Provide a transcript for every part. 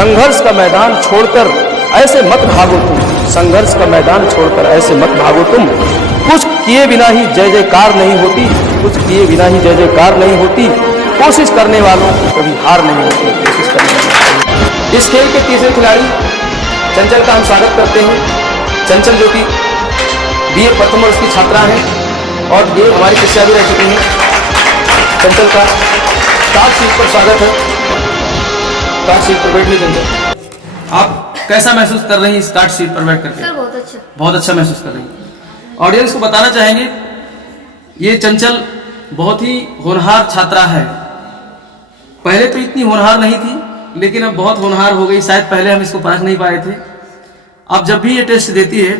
संघर्ष का मैदान छोड़कर ऐसे मत भागो तुम, संघर्ष का मैदान छोड़कर ऐसे मत भागो तुम। कुछ किए बिना ही जय जयकार नहीं होती, कुछ किए बिना ही जय जयकार नहीं होती। कोशिश करने वालों की कभी हार नहीं होती, कोशिश करने वालों। इस खेल के तीसरे खिलाड़ी चंचल का हम स्वागत करते हैं। चंचल जो कि BA प्रथम वर्ष की छात्रा है और ये हमारी शिक्षा भी रह चुकी हैं। चंचल का स्टार्ट सीट पर स्वागत है। स्टार्ट सीट पर बैठिए चंचल। आप कैसा महसूस कर रही हैं स्टार्ट सीट पर बैठ करके? सर बहुत अच्छा महसूस कर रही हैं। ऑडियंस को बताना चाहेंगे ये चंचल बहुत ही होनहार छात्रा है। पहले तो इतनी होनहार नहीं थी लेकिन अब बहुत होनहार हो गई। शायद पहले हम इसको परख नहीं पाए थे। अब जब भी ये टेस्ट देती है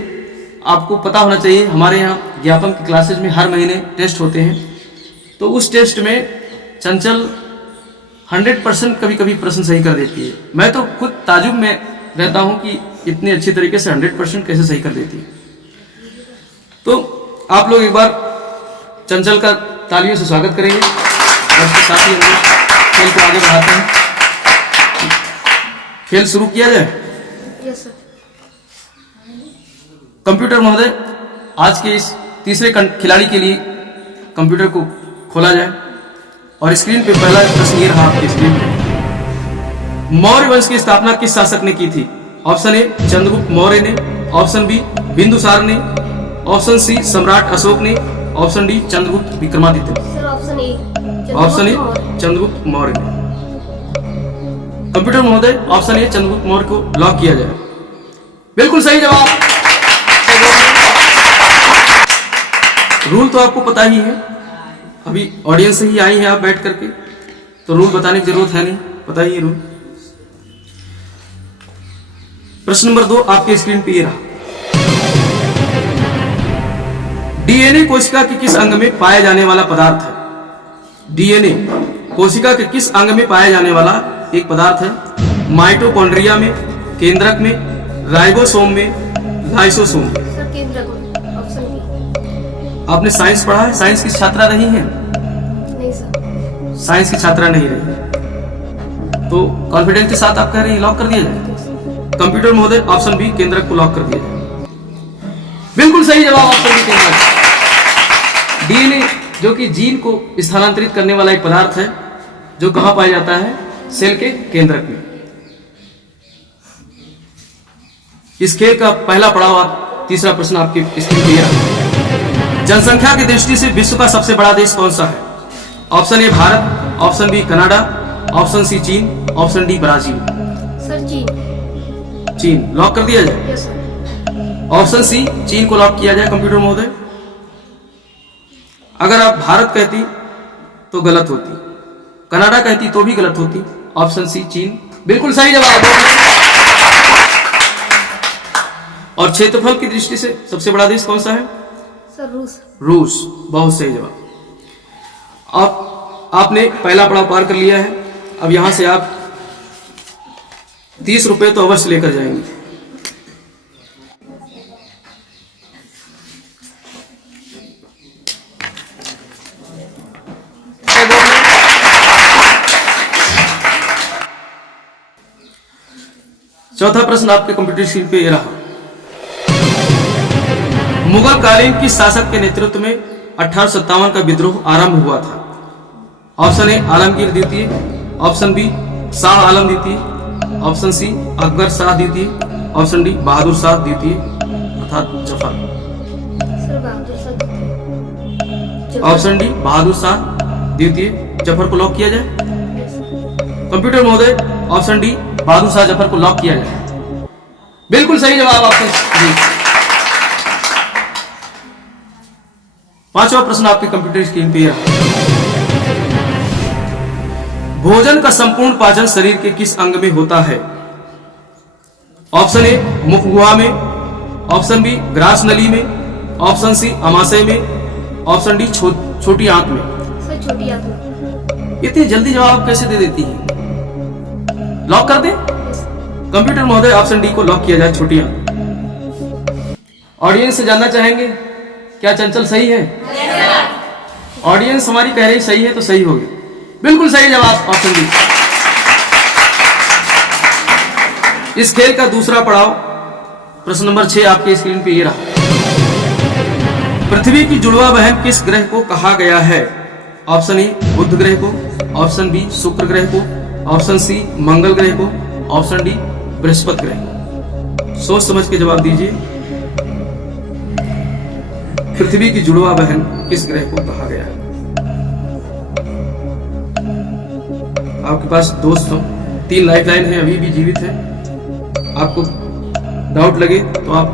आपको पता होना चाहिए हमारे यहाँ ज्ञापन की क्लासेज में हर महीने टेस्ट होते हैं। तो उस टेस्ट में चंचल 100% कभी कभी प्रश्न सही कर देती है। मैं तो खुद ताजुब में रहता हूं कि इतनी अच्छी तरीके से 100% कैसे सही कर देती है। तो आप लोग एक बार चंचल का तालियों से स्वागत करेंगे और उसके साथ ही हम खेल को आगे बढ़ाते हैं। खेल शुरू किया जाए। Yes sir. कंप्यूटर महोदय आज के इस तीसरे खिलाड़ी के लिए कंप्यूटर को खोला जाए और स्क्रीन पे पहला प्रश्न ये रहा आपकी स्क्रीन पे। मौर्य वंश की स्थापना किस शासक ने की थी? ऑप्शन ए चंद्रगुप्त मौर्य ने, ऑप्शन बी बिंदुसार ने, ऑप्शन सी सम्राट अशोक ने, ऑप्शन डी चंद्रगुप्त विक्रमादित्य ने। Sir option A. Option A Chandragupta Maurya ने। कंप्यूटर महोदय ऑप्शन ए चंद्रगुप्त मौर्य को लॉक किया जाए। बिल्कुल सही जवाब। रूल तो आपको पता ही है, अभी ऑडियंस से ही आई हैं आप बैठ करके, तो रूल बताने की जरूरत है नहीं, पता ही है रूल। प्रश्न नंबर 2 आपके स्क्रीन पे ये रहा। DNA कोशिका के किस अंग में पाया जाने वाला पदार्थ है? DNA कोशिका के किस अंग में पाया जाने वाला एक पदार्थ है? माइटोकॉन्ड्रिया में, केंद्रक में, राइबोसोम में, लाइसोसोम में। सर केंद्रक में, ऑप्शन बी। आपने साइंस पढ़ा है? साइंस की छात्रा रही हैं? नहीं सर। साइंस की छात्रा नहीं रही, तो कॉन्फिडेंस के साथ आप कह रही हैं लॉक कर दिया जाए। कंप्यूटर महोदय ऑप्शन बी केंद्रक को लॉक कर दिया जाए। बिल्कुल सही जवाब ऑप्शन बी केंद्रक। DNA जो कि जीन को स्थानांतरित करने वाला एक पदार्थ है जो कहां पाया जाता है? सेल के केंद्रक में। इस खेल का पहला पड़ाव तीसरा प्रश्न आपके स्क्रीन पे है। जनसंख्या की दृष्टि से विश्व का सबसे बड़ा देश कौन सा है? Option A Bharat, option B Canada, option C चीन, ऑप्शन डी ब्राजील। सर चीन। चीन लॉक कर दिया जाए। Yes sir. ऑप्शन सी चीन को लॉक किया जाए। कंप्यूटर महोदय अगर आप भारत कहती तो गलत होती, कनाडा कहती तो भी गलत होती। ऑप्शन सी चीन बिल्कुल सही जवाब। और क्षेत्रफल की दृष्टि से सबसे बड़ा देश कौन सा है? सर रूस। रूस बहुत सही जवाब। आपने पहला पड़ाव पार कर लिया है। अब यहां से आप 30 रुपए तो अवश्य लेकर जाएंगे। चौथा प्रश्न आपके कंप्यूटर स्क्रीन पे ये रहा। मुगल कालीन किस शासक के नेतृत्व में 1857 का विद्रोह आरंभ हुआ था? ऑप्शन ए आलमगीर द्वितीय, ऑप्शन बी शाह आलम द्वितीय, ऑप्शन सी अकबर शाह द्वितीय, ऑप्शन डी बहादुर शाह द्वितीय अर्थात जफर। सर बहादुर शाह द्वितीय। ऑप्शन डी बहादुर शाह द्वितीय जफर को लॉक किया जाए। कंप्यूटर महोदय ऑप्शन डी बहादुर शाह जफर को लॉक किया जाए। बिल्कुल सही जवाब आपने जी। पांचवा प्रश्न आपके कंप्यूटर स्क्रीन पे है। भोजन का संपूर्ण पाचन शरीर के किस अंग में होता है? ऑप्शन ए मुख गुहा में, ऑप्शन बी ग्रास नली में, ऑप्शन सी अमाशय में, ऑप्शन डी छोटी आंत में। सर छोटी आंत में। इतनी जल्दी जवाब कैसे दे देती है? लॉक कर दे। कंप्यूटर महोदय ऑप्शन डी को लॉक किया जाए, छोटी आंत। ऑडियंस से जानना चाहेंगे क्या चंचल सही है? ऑडियंस हमारी कह रही सही है तो सही होगी। बिल्कुल सही जवाब ऑप्शन डी। इस खेल का दूसरा पड़ाव प्रश्न नंबर 6 आपके स्क्रीन पे ये रहा। पृथ्वी की जुड़वा बहन किस ग्रह को कहा गया है? ऑप्शन ए बुध ग्रह को, ऑप्शन बी शुक्र ग्रह को, ऑप्शन सी मंगल ग्रह को, ऑप्शन डी बृहस्पति ग्रह को। सोच समझ के जवाब दीजिए। पृथ्वी की जुड़वा बहन किस ग्रह को कहा गया है? आपके पास दोस्त 3 लाइफ लाइन है, अभी भी जीवित है। आपको डाउट लगे तो आप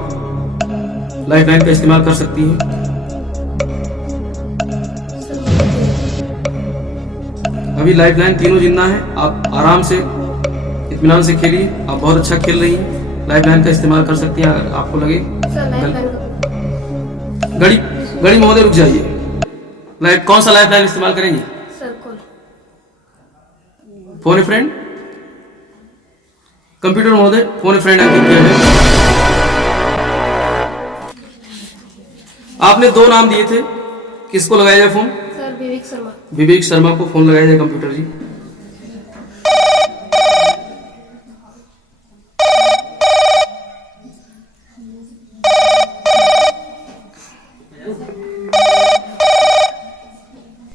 लाइफ लाइन का इस्तेमाल कर सकती हैं। अभी लाइफ लाइन तीनों जिंदा है, आप आराम से इत्मीनान से खेलिए। आप बहुत अच्छा खेल रही हैं, लाइफ लाइन का इस्तेमाल कर सकती हैं अगर आपको लगे। सर लाइफ लाइन घड़ी महोदय रुक जाइए। कौन सा लाइफ लाइन इस्तेमाल करेंगी? Sir call. फोन ए फ्रेंड। कंप्यूटर महोदय फोन ए फ्रेंड अंकित किया है। आपने 2 नाम दिए थे, किसको लगाया जाए फोन? सर विवेक शर्मा। विवेक शर्मा को फोन लगाया जाए कंप्यूटर जी।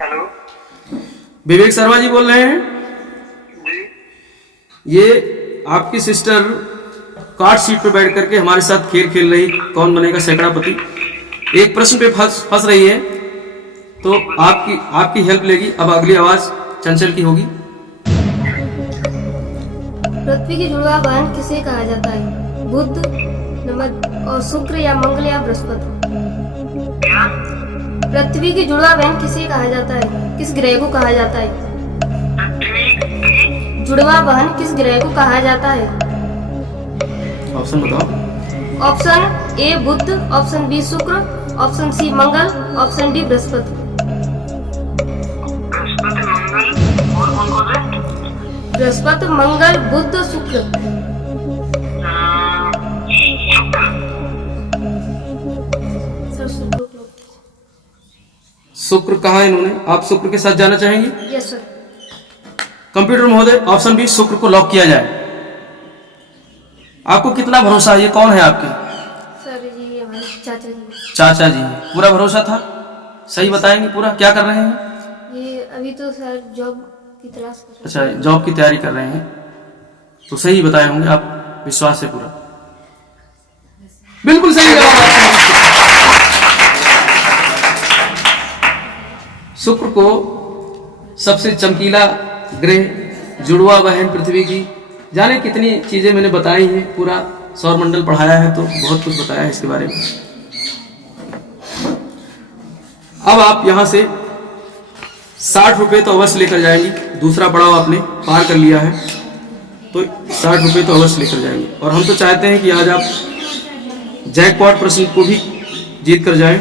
हेलो, विवेक शर्मा जी बोल रहे हैं? जी। ये आपकी सिस्टर कार्ड सीट पर बैठ करके हमारे साथ खेल रही कौन बनेगा सैकड़ापति। एक प्रश्न पे फंस रही है, तो आपकी हेल्प लेगी। अब अगली आवाज चंचल की होगी। पृथ्वी की जुड़वा बहन किसे कहा जाता है? बुध नंबर और शुक्र या मंगल या बृहस्पति? क्या? पृथ्वी की जुड़वा बहन किसे कहा जाता है? किस ग्रह को कहा जाता है? पृथ्वी की जुड़वा बहन किस ग्रह को कहा जाता है? ऑप्शन बताओ। ऑप्शन ए बुध, ऑप्शन बी शुक्र, ऑप्शन सी मंगल, ऑप्शन डी बृहस्पति। बृहस्पति, मंगल और कौन से? बृहस्पति, मंगल, बुध, शुक्र। शुक्र। सर शुक्र को। शुक्र कहा इन्होंने, आप शुक्र के साथ जाना चाहेंगे? Yes sir. कंप्यूटर महोदय ऑप्शन बी शुक्र को लॉक किया जाए। आपको कितना भरोसा है? ये कौन है आपके? सर जी हमारे चाचा जी। चाचा जी है। पूरा भरोसा था? सही बताएंगे पूरा? क्या कर रहे हैं? ये अभी तो सर जॉब की तलाश कर रहे अच्छा, जॉब की तैयारी कर रहे हैं, तो सही बताए होंगे आप, विश्वास है पूरा। बिल्कुल सही जवाब आपका। शुक्र को सबसे चमकीला ग्रह, जुड़वा बहन पृथ्वी की, जाने कितनी चीजें मैंने बताई हैं, पूरा सौरमंडल पढ़ाया है, तो बहुत कुछ बताया है इसके बारे में। अब आप यहां से 60 रुपये तो अवश्य लेकर जाएंगी। दूसरा पड़ाव आपने पार कर लिया है, तो 60 रुपये तो अवश्य लेकर जाएंगे। और हम तो चाहते हैं कि आज आप जैकपॉट प्रश्न को भी जीत कर जाएं।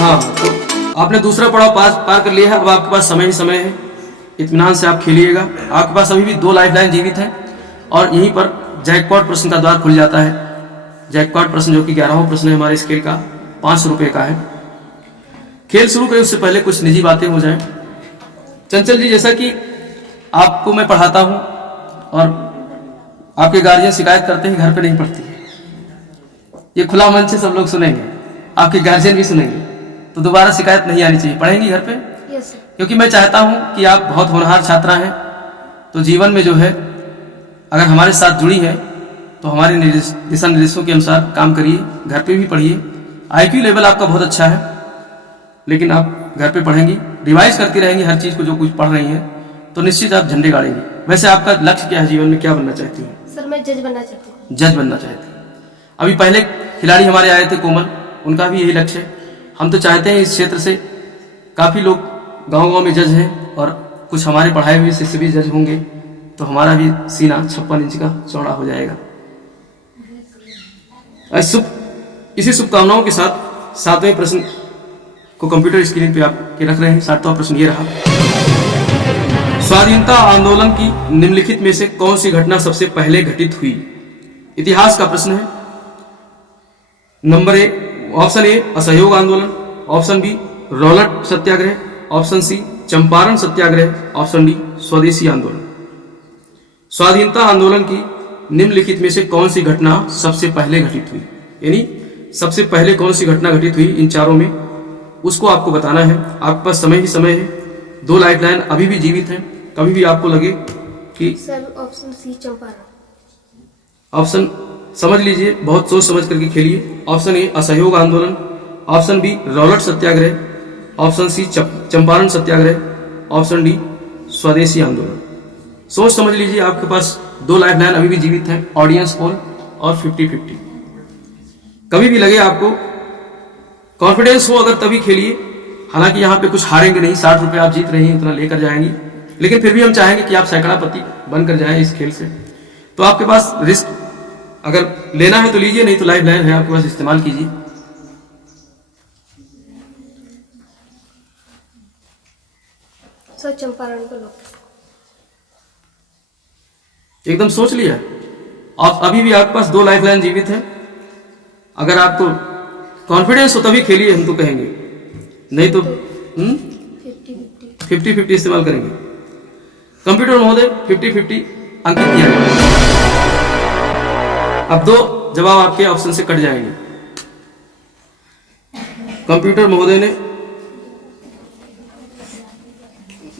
हाँ, तो आपने दूसरा पड़ाव पार कर लिया है। अब आपके पास समय ही समय है, इत्मीनान से आप खेलिएगा। आपके पास अभी भी 2 लाइफ लाइन जीवित हैं और यहीं पर जैकपॉट प्रश्न का द्वार खुल जाता है। जैकपॉट प्रश्न जो कि 11वां प्रश्न है हमारे इस खेल का, 500 रुपये का है। खेल शुरू करें उससे पहले कुछ निजी बातें हो जाएं। चंचल जी, जैसा कि आपको मैं पढ़ाता हूँ और आपके गार्जियन शिकायत करते हैं घर पे नहीं पढ़ती है, ये खुला मंच से सब लोग सुनेंगे, आपके गार्जियन भी सुनेंगे, तो दोबारा शिकायत नहीं आनी चाहिए। पढ़ेंगी घर पे? Yes sir. क्योंकि मैं चाहता हूं कि आप बहुत होनहार छात्रा हैं, तो जीवन में जो है अगर हमारे साथ जुड़ी है तो हमारे दिशा निर्देशों के अनुसार काम करिए, घर पे भी पढ़िए। आईक्यू लेवल आपका बहुत अच्छा है, लेकिन आप घर पे पढ़ेंगी, रिवाइज करती रहेंगी हर चीज को जो कुछ पढ़ रही हैं, तो निश्चित आप झंडे गाड़ेंगी। वैसे आपका लक्ष्य क्या है जीवन में, क्या बनना चाहती हैं? सर मैं जज बनना चाहती हूँ। जज बनना चाहती हैं। अभी पहले खिलाड़ी हमारे आए थे कोमल, उनका भी यही लक्ष्य है। हम तो चाहते हैं इस क्षेत्र से काफ़ी लोग गांव-गांव में जज हैं और कुछ हमारे पढ़ाए हुए शिष्य भी जज होंगे, तो हमारा भी सीना 56 इंच का चौड़ा हो जाएगा। इसी शुभकामनाओं के साथ 7वें प्रश्न को कंप्यूटर स्क्रीन पे आपके रख रहे हैं। 7वां प्रश्न ये रहा। स्वाधीनता आंदोलन की निम्नलिखित में से कौन सी घटना सबसे पहले घटित हुई? इतिहास का प्रश्न है। नंबर ए, ऑप्शन ए असहयोग आंदोलन, ऑप्शन बी रॉलेट सत्याग्रह, ऑप्शन सी चंपारण सत्याग्रह, ऑप्शन डी स्वदेशी आंदोलन। स्वाधीनता आंदोलन की निम्नलिखित में से कौन सी घटना सबसे पहले घटित हुई, यानी सबसे पहले कौन सी घटना घटित हुई इन चारों में, उसको आपको बताना है। आपके पास समय ही समय है। 2 लाइफलाइन अभी भी जीवित हैं। कभी भी आपको लगे कि sir option C Champaran. Option समझ लीजिए, बहुत सोच समझ करके खेलिए। ऑप्शन ए असहयोग आंदोलन, ऑप्शन बी रॉलेट सत्याग्रह, ऑप्शन सी चंपारण सत्याग्रह, ऑप्शन डी स्वदेशी आंदोलन। सोच समझ लीजिए। आपके पास 2 लाइफलाइन अभी भी जीवित हैं, ऑडियंस पोल और 50-50। कभी भी लगे आपको कॉन्फिडेंस हो अगर तभी खेलिए। हालांकि यहाँ पे कुछ हारेंगे नहीं, 60 रुपए आप जीत रहे हैं, उतना लेकर जाएंगे, लेकिन फिर भी हम चाहेंगे कि आप सैकड़ापति बनकर जाएं इस खेल से। तो आपके पास रिस्क अगर लेना है तो लीजिए, नहीं तो लाइफ लाइन है आपके पास, इस्तेमाल कीजिए। सर चंपारण को लॉक। एकदम सोच लिया। आप अभी भी आपके पास 2 लाइफ लाइन जीवित है। अगर आपको कॉन्फिडेंस हो तभी खेलिए, हम तो कहेंगे, नहीं तो 50-50 इस्तेमाल करेंगे। कंप्यूटर महोदय 50-50 अंकित किया गया। अब 2 जवाब आपके ऑप्शन से कट जाएंगे। कंप्यूटर महोदय ने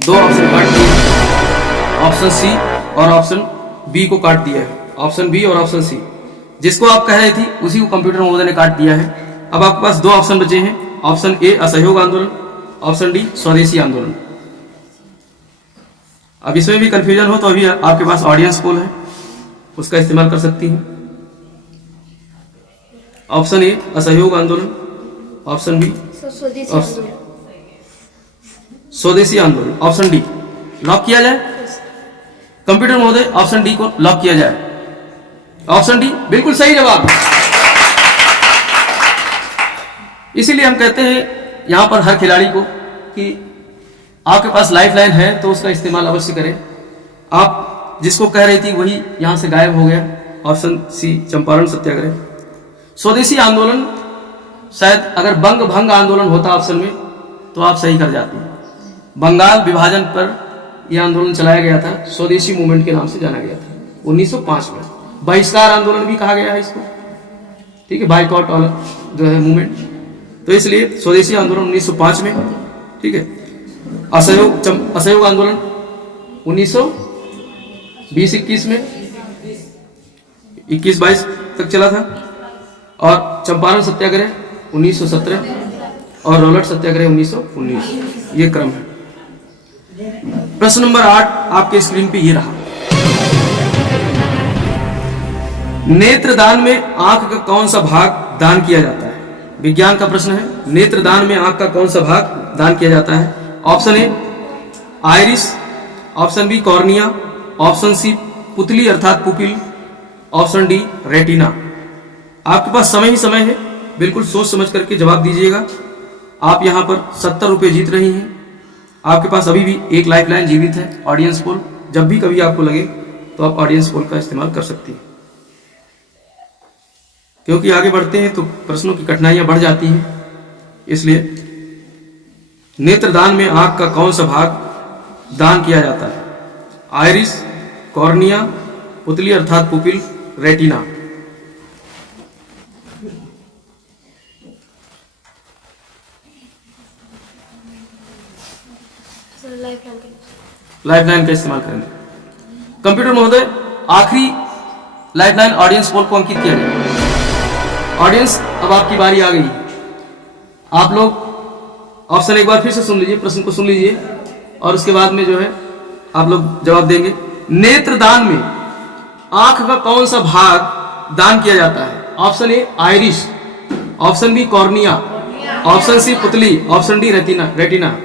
2 ऑप्शन काट दिए, ऑप्शन सी और ऑप्शन बी को काट दिया है। ऑप्शन बी और ऑप्शन सी, जिसको आप कह रहे थी उसी को कंप्यूटर महोदय ने काट दिया है। अब आपके पास 2 ऑप्शन बचे हैं, ऑप्शन ए असहयोग आंदोलन, ऑप्शन डी स्वदेशी आंदोलन। अब इसमें भी कंफ्यूजन हो तो अभी आपके पास ऑडियंस पोल है, उसका इस्तेमाल कर सकती हैं। ऑप्शन ए असहयोग आंदोलन, ऑप्शन बी स्वदेशी आंदोलन। स्वदेशी आंदोलन, ऑप्शन डी लॉक किया जाए। कंप्यूटर महोदय ऑप्शन डी को लॉक किया जाए। ऑप्शन डी बिल्कुल सही जवाब। इसीलिए हम कहते हैं यहां पर हर खिलाड़ी को कि आपके पास लाइफ लाइन है तो उसका इस्तेमाल अवश्य करें। आप जिसको कह रही थी वही यहां से गायब हो गया। ऑप्शन सी चंपारण सत्याग्रह। स्वदेशी आंदोलन, शायद अगर बंग भंग आंदोलन होता ऑप्शन में तो आप सही कर जाती। बंगाल विभाजन पर यह आंदोलन चलाया गया था, स्वदेशी मूवमेंट के नाम से जाना गया था 1905 में। बहिष्कार आंदोलन भी कहा गया है इसको, ठीक है, बाइकॉट जो है मूवमेंट। तो इसलिए स्वदेशी आंदोलन 1905 में, ठीक है। असहयोग आंदोलन 1920-21 में, 21-22 तक चला था। और चंपारण सत्याग्रह 1917 और रॉलेट सत्याग्रह 1919, ये क्रम है। प्रश्न नंबर 8 आपके स्क्रीन पे ये रहा। नेत्रदान में आंख का कौन सा भाग दान किया जाता है? विज्ञान का प्रश्न है। नेत्रदान में आंख का कौन सा भाग दान किया जाता है? Option A iris, option B cornea, option C पुतली अर्थात पुपिल, ऑप्शन डी रेटिना। आपके पास समय ही समय है, बिल्कुल सोच समझ करके जवाब दीजिएगा। आप यहां पर 70 रुपए जीत रही हैं। आपके पास अभी भी 1 लाइफ लाइन जीवित है, ऑडियंस पोल। जब भी कभी आपको लगे तो आप ऑडियंस पोल का इस्तेमाल कर सकती हैं, क्योंकि आगे बढ़ते हैं तो प्रश्नों की कठिनाइयां बढ़ जाती हैं। इसलिए नेत्रदान में आंख का कौन सा भाग दान किया जाता है? आइरिस, कॉर्निया, पुतली अर्थात पुपिल, रेटिना। लाइफ लाइन का इस्तेमाल करेंगे। कंप्यूटर महोदय आखिरी लाइफ लाइन ऑडियंस पोल को अंकित किया जाए। ऑडियंस अब आपकी बारी आ गई। आप लोग ऑप्शन एक बार फिर से सुन लीजिए, प्रश्न को सुन लीजिए और उसके बाद में जो है आप लोग जवाब देंगे। नेत्रदान में आंख का कौन सा भाग दान किया जाता है? Option A iris, option B cornea, option C पुतली, ऑप्शन डी रेटिना।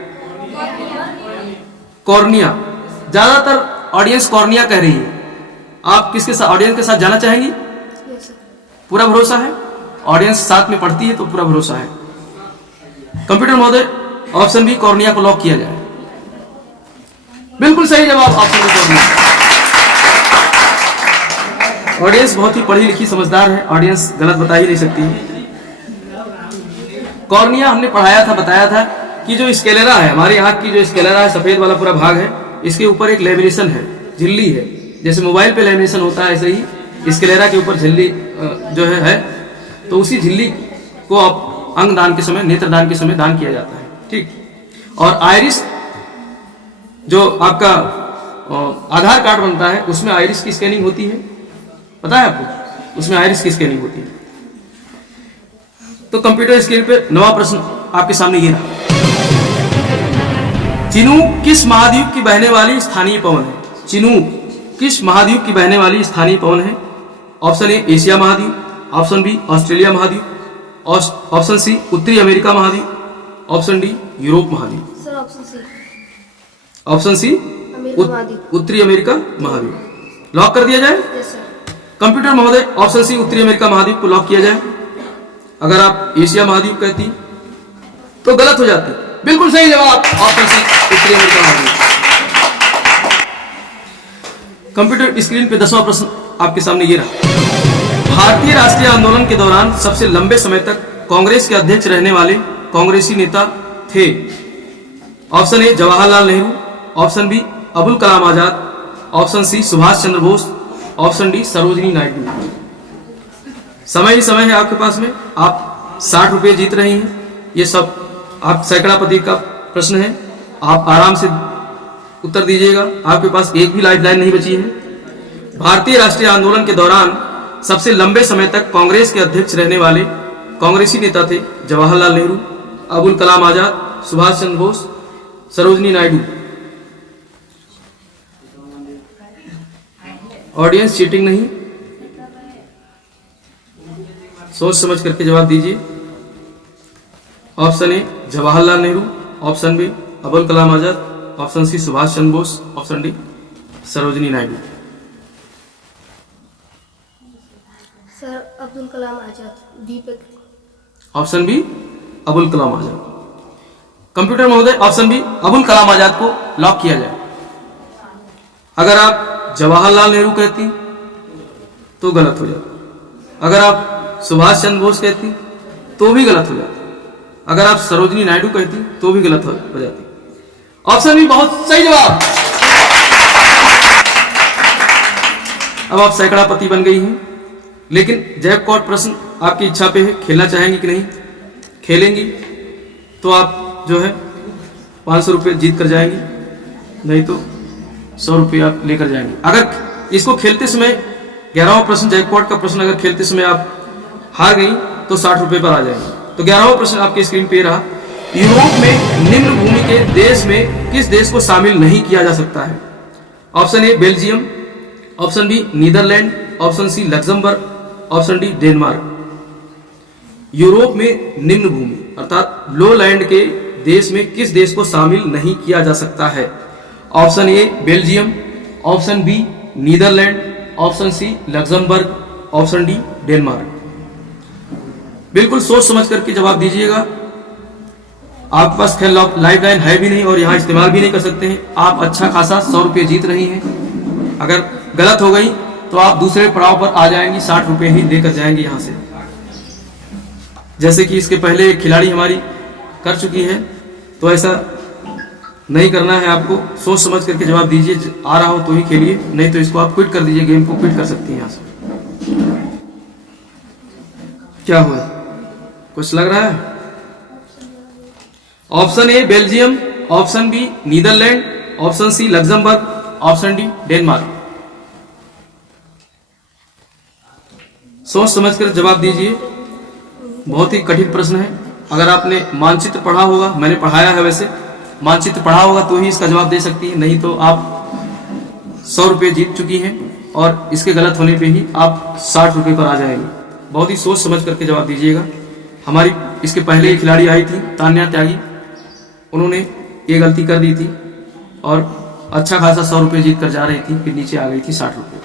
कॉर्निया। ज्यादातर ऑडियंस कॉर्निया कह रही है। आप किसके साथ, ऑडियंस के साथ जाना चाहेंगी? पूरा भरोसा है? ऑडियंस साथ में पढ़ती है तो पूरा भरोसा है। कंप्यूटर महोदय ऑप्शन बी कॉर्निया को लॉक किया जाए। बिल्कुल सही जवाब, ऑप्शन बी कॉर्निया। ऑडियंस बहुत ही पढ़ी लिखी समझदार है, ऑडियंस गलत बता ही नहीं सकती है। कॉर्निया हमने पढ़ाया था, बताया था कि जो स्केलेरा है, हमारी आंख की जो स्केलेरा है, सफेद वाला पूरा भाग है, इसके ऊपर एक लेमिनेशन है, झिल्ली है। जैसे मोबाइल पे लेमिनेशन होता है, ऐसे ही स्केलेरा के ऊपर झिल्ली जो है, तो उसी झिल्ली को आप अंग दान के समय, नेत्र दान के समय दान किया जाता है, ठीक। और आइरिस जो आपका आधार कार्ड बनता है, उसमें आइरिस की स्कैनिंग होती है, पता है आपको, उसमें आइरिस की स्कैनिंग होती है। तो कंप्यूटर स्क्रीन पे नवा प्रश्न आपके सामने ये रहा। चिनूक किस महाद्वीप की बहने वाली स्थानीय पवन है? चिनूक किस महाद्वीप की बहने वाली स्थानीय पवन है? ऑप्शन ए एशिया महाद्वीप, ऑप्शन बी ऑस्ट्रेलिया महाद्वीप, ऑप्शन सी उत्तरी अमेरिका महाद्वीप, ऑप्शन डी यूरोप महाद्वीप। Sir option C, option C America महाद्वीप। उत्तरी अमेरिका महाद्वीप लॉक कर दिया जाए। Yes sir. कंप्यूटर महोदय, ऑप्शन सी उत्तरी अमेरिका महाद्वीप को लॉक किया जाए। अगर आप एशिया महाद्वीप कहती तो गलत हो जाती, बिल्कुल सही जवाब, ऑप्शन सी उत्तरी अमेरिका महाद्वीप। कंप्यूटर स्क्रीन पे 10वां प्रश्न आपके सामने ये रहा। भारतीय राष्ट्रीय आंदोलन के दौरान सबसे लंबे समय तक कांग्रेस के अध्यक्ष रहने वाले कांग्रेसी नेता थे? Option A Jawaharlal Nehru, option B Abul Kalam Azad, option C Subhash Chandra Bose, option D Sarojini Naidu. समय ही समय है आपके पास में, आप 60 रुपये जीत रहे हैं। ये सब आप सैकड़ापति का प्रश्न है, आप आराम से उत्तर दीजिएगा, आपके पास एक भी लाइफलाइन नहीं बची है। भारतीय राष्ट्रीय आंदोलन के दौरान सबसे लंबे समय तक कांग्रेस के अध्यक्ष रहने वाले कांग्रेसी नेता थे जवाहरलाल नेहरू, अबुल कलाम आजाद, सुभाष चंद्र बोस, सरोजिनी नायडू। ऑडियंस चीटिंग नहीं, सोच समझ करके जवाब दीजिए। Option A Jawaharlal Nehru, option B Abul Kalam Azad, option C Subhash Chandra Bose, option D Sarojini Naidu. Sir Abdul Kalam Azad, Deepak. Option B Abul Kalam Azad. Computer महोदय, ऑप्शन बी अबुल कलाम आजाद को लॉक किया जाए। अगर आप जवाहरलाल नेहरू कहती तो गलत हो जाता, अगर आप सुभाष चंद्र बोस कहती तो भी गलत हो जाती, अगर आप सरोजिनी नायडू कहती तो भी गलत हो जाती। ऑप्शन बी बहुत सही जवाब। अब आप सैकड़ापति बन गई हैं, लेकिन जैकपॉट प्रश्न आपकी इच्छा पे है, खेलना चाहेंगी कि नहीं? खेलेंगी तो आप जो है 500 रुपये जीत कर जाएंगी, नहीं तो 100 रुपये आप लेकर जाएंगे। अगर इसको खेलते समय 11वां प्रश्न जैकपॉट का प्रश्न अगर खेलते समय आप हार गई तो 60 रुपये पर आ जाएंगे। तो 11वां प्रश्न आपके स्क्रीन पे रहा। यूरोप में निम्न भूमि के देश में किस देश को शामिल नहीं किया जा सकता है? Option A Belgium, option B Netherland, option C Luxembourg, option D Denmark. Europe में निम्न भूमि अर्थात लो लैंड के देश में किस देश को शामिल नहीं किया जा सकता है? Option A Belgium, option B Netherland, option C Luxembourg, option D Denmark. बिल्कुल सोच समझ करके जवाब दीजिएगा। आपके पास खेल लाइफ लाइन है भी नहीं और यहाँ इस्तेमाल भी नहीं कर सकते हैं। आप अच्छा खासा 100 रुपये जीत रही हैं। अगर गलत हो गई तो आप दूसरे पड़ाव पर आ जाएंगी, 60 रुपये ही लेकर जाएंगे यहाँ से। जैसे कि इसके पहले एक खिलाड़ी हमारी कर चुकी है, तो ऐसा नहीं करना है आपको। सोच समझ करके जवाब दीजिए, आ रहा हो तो ही खेलिए, नहीं तो इसको आप क्विट कर दीजिए, गेम को क्विट कर सकती हैं यहाँ से। क्या हुआ, कुछ लग रहा है? Option A Belgium, option B Netherland, option C Luxembourg, option D Denmark. सोच समझकर जवाब दीजिए। बहुत ही कठिन प्रश्न है। अगर आपने मानचित्र पढ़ा होगा, मैंने पढ़ाया है वैसे, मानचित्र पढ़ा होगा तो ही इसका जवाब दे सकती है, नहीं तो आप 100 रुपये जीत चुकी हैं और इसके गलत होने पे ही आप 60 रुपये पर आ जाएंगे। बहुत ही सोच समझ करके जवाब दीजिएगा। हमारी इसके पहले एक खिलाड़ी आई थी तान्या त्यागी, उन्होंने ये गलती कर दी थी और अच्छा खासा 100 रुपये जीत कर जा रही थी, फिर नीचे आ गई थी 60 रुपये।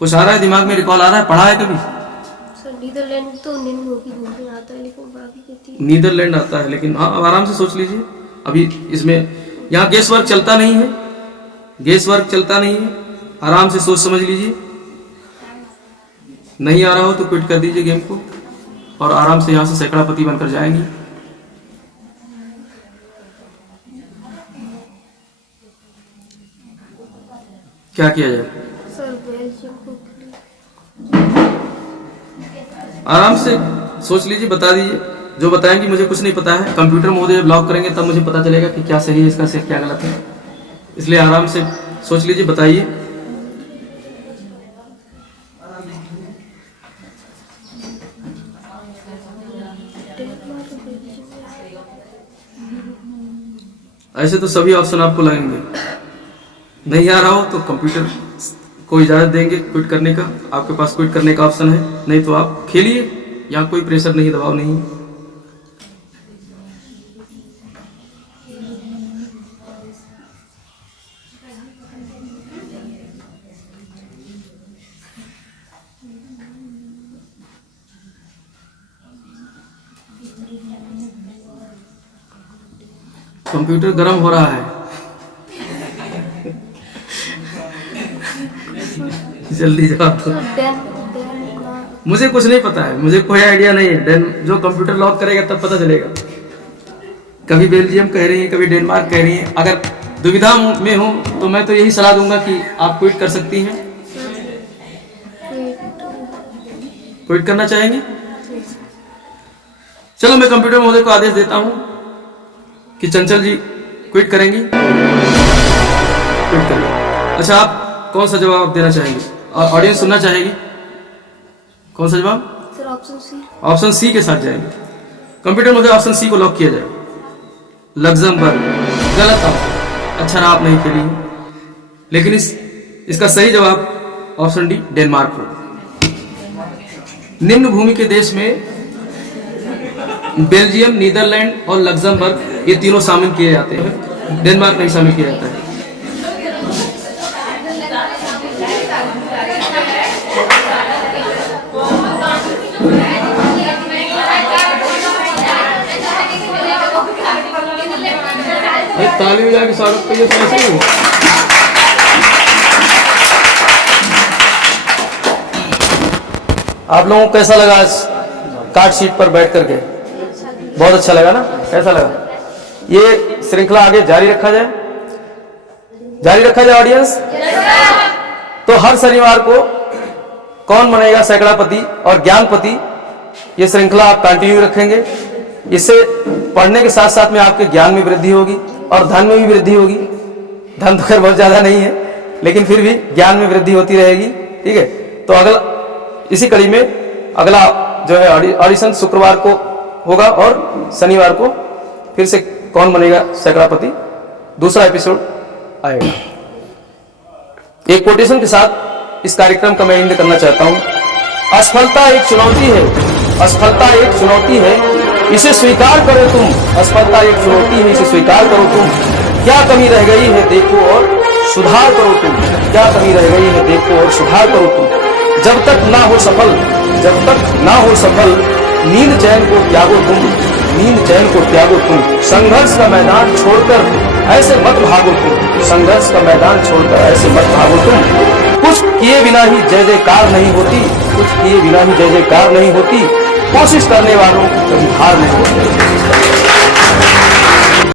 कुछ आ रहा है दिमाग में, रिकॉल आ रहा है? पढ़ा है कभी? सर नीदरलैंड तो निम्नमुखी भूमि में आता है, लेकिन बाकी के तीन नीदरलैंड आता है, लेकिन हाँ अब आराम से सोच लीजिए। अभी इसमें यहाँ गैस वर्क चलता नहीं है, गैस वर्क चलता नहीं है, आराम से सोच समझ लीजिए। नहीं आ रहा हो तो क्विट कर दीजिए गेम को और आराम से यहाँ से सैकड़ापति बनकर जाएंगी। क्या किया जाए? सर बेल्जियम को आराम से सोच लीजिए, बता दीजिए। जो बताएंगे मुझे कुछ नहीं पता है, कंप्यूटर महोदय जब लॉक करेंगे तब मुझे पता चलेगा कि क्या सही है इसका से क्या गलत है। इसलिए आराम से सोच लीजिए, बताइए। ऐसे तो सभी ऑप्शन आपको लगेंगे। नहीं आ रहा हो तो कंप्यूटर को इजाजत देंगे क्विट करने का। आपके पास क्विट करने का ऑप्शन है, नहीं तो आप खेलिए, यहाँ कोई प्रेशर नहीं, दबाव नहीं। कंप्यूटर गर्म हो रहा है, जल्दी जवाब दो। मुझे कुछ नहीं पता है, मुझे कोई आइडिया नहीं है। जो कंप्यूटर लॉक करेगा तब पता चलेगा। कभी बेल्जियम कह रही है, कभी डेनमार्क कह रही है। अगर दुविधा में हो तो मैं तो यही सलाह दूंगा कि आप क्विट कर सकती हैं। क्विट करना चाहेंगे? चलो मैं कंप्यूटर महोदय को आदेश देता हूं कि चंचल जी क्विट करेंगी। क्विट करेंगे। अच्छा, आप कौन सा जवाब देना चाहेंगे? ऑडियंस सुनना चाहेगी? कौन सा जवाब? Sir option C. Option C के साथ जाएंगे। कंप्यूटर महोदय ऑप्शन सी को लॉक किया जाए। लग्जमबर्ग गलत ऑप्शन। अच्छा रहा आप नहीं खेली, लेकिन इसका सही जवाब ऑप्शन डी डेनमार्क हो। निम्न भूमि के देश में बेल्जियम, नीदरलैंड और लग्जमबर्ग ये तीनों शामिल किए जाते हैं, डेनमार्क नहीं शामिल किया जाता है। ताली बजा के स्वागत करिए। कैसे हो? आप लोगों को कैसा लगा आज कार्ड शीट पर बैठ करके? बहुत अच्छा लगा ना? कैसा लगा? ये श्रृंखला आगे जारी रखा जाए, जारी रखा जाए ऑडियंस। तो हर शनिवार को कौन बनेगा सैकड़ापति और ज्ञानपति, ये श्रृंखला आप कंटिन्यू रखेंगे। इससे पढ़ने के साथ साथ में आपके ज्ञान में वृद्धि होगी और धन में भी वृद्धि होगी। धन तो खैर बहुत ज्यादा नहीं है, लेकिन फिर भी ज्ञान में वृद्धि होती रहेगी। ठीक है, तो अगला इसी कड़ी में अगला जो है ऑडिशन शुक्रवार को होगा और शनिवार को फिर से कौन बनेगा सैकड़ापति दूसरा एपिसोड आएगा। एक कोटेशन के साथ इस कार्यक्रम का मैं एंड करना चाहता हूं। असफलता एक चुनौती है, असफलता एक चुनौती है, इसे स्वीकार करो तुम। असफलता एक चुनौती है, इसे स्वीकार करो तुम। क्या कमी रह गई है देखो और सुधार करो तुम। क्या कमी रह गई है देखो और सुधार करो तुम। जब तक ना हो सफल, जब तक ना हो सफल, नींद चैन को त्यागो तुम, नींद चैन को त्यागो तुम। संघर्ष का मैदान छोड़कर ऐसे मत भागो तुम, संघर्ष का मैदान छोड़कर ऐसे मत भागो तुम। कुछ किए बिना ही जय जयकार नहीं होती, कुछ किए बिना ही जय जयकार नहीं होती। कोशिश करने वालों को कभी हार नहीं होती।